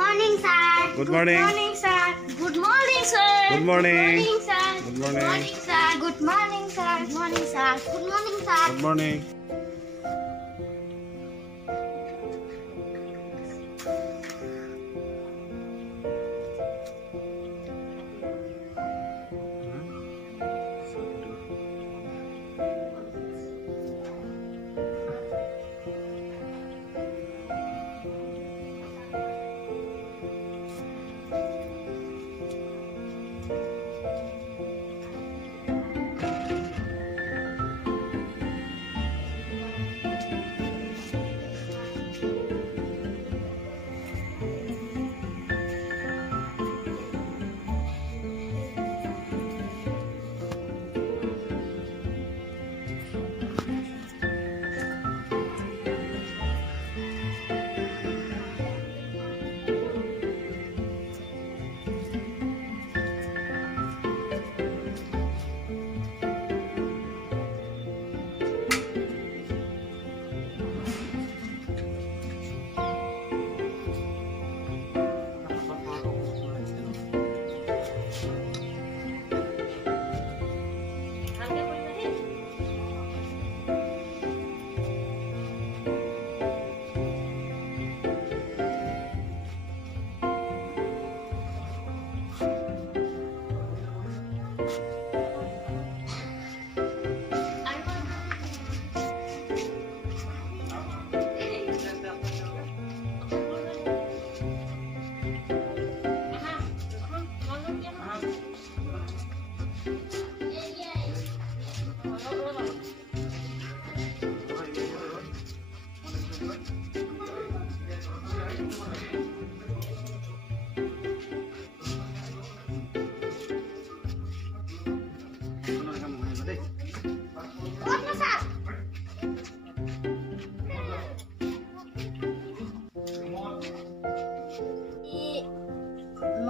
morning, sir. Good morning. Good morning, sir. Good morning, sir. Good morning. Good morning, sir. Good morning. Good morning, sir. Good morning, sir. Good morning, sir. Good morning.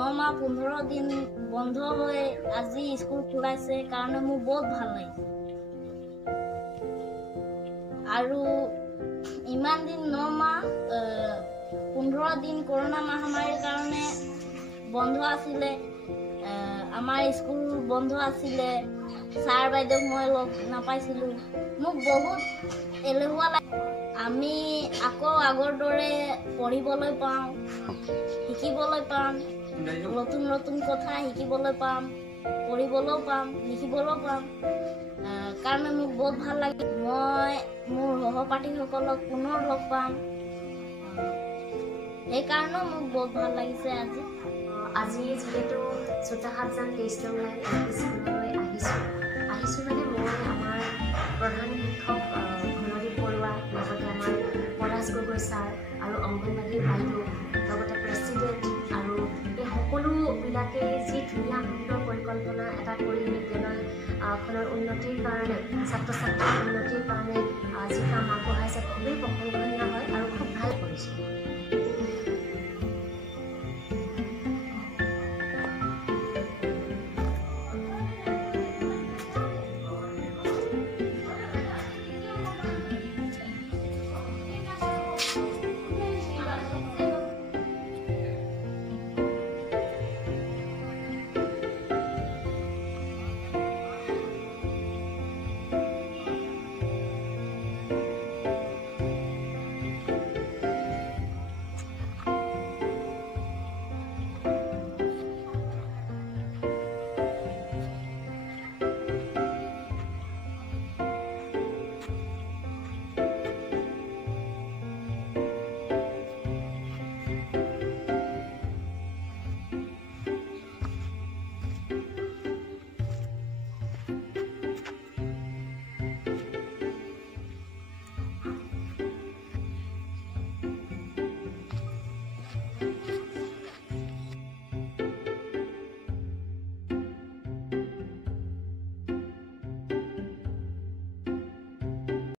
নমা 15 দিন বন্ধ হয়ে আজি school খোলাইছে কাৰণে মোৰ বহুত ভাল লাগিছে আৰু ইমান দিন নমা 15 দিন কৰোনা মহামাৰীৰ কাৰণে বন্ধ আছিলে আমাৰ স্কুল বন্ধ আছিলে ছাৰ বাইদেউ মই লগ নাপাইছিলো মোক বহুত এলেহুৱা লাগে আমি আকৌ আগৰ দৰে পঢ়িবলৈ পাওঁ শিকিবলৈ পাম নতুন নতুন কথা শিকিবলৈ পাম পঢ়িবলৈও পাম লিখিবলৈও পাম কাৰণে মোক বহুত ভাল লাগে মই মোৰ সহপাঠীসকলক পুনৰ লগ পাম সেইকাৰণে মোক বহুত ভাল লাগিছে আজি যেহেতু চোতাহাটজান 23 নং লাইন স্কুললৈ আহিছোঁ মানে মই আমাৰ প্ৰধান শিক্ষক ঘনদীপ বৰুৱা লগতে আমাৰ পলাশ গগৈ ছাৰ আৰু অংগনবাড়ী বাইদেউ লগতে প্ৰেছিডেণ্ট আৰু এই সকলোবিলাকে যি ধুনীয়া সুন্দৰ পৰিকল্পনা এটা কৰি বিদ্যালয়খনৰ উন্নতিৰ কাৰণে ছাত্ৰ ছাত্ৰীৰ উন্নতিৰ কাৰণে যি কাম আগবঢ়াইছে খুবেই প্ৰশংসা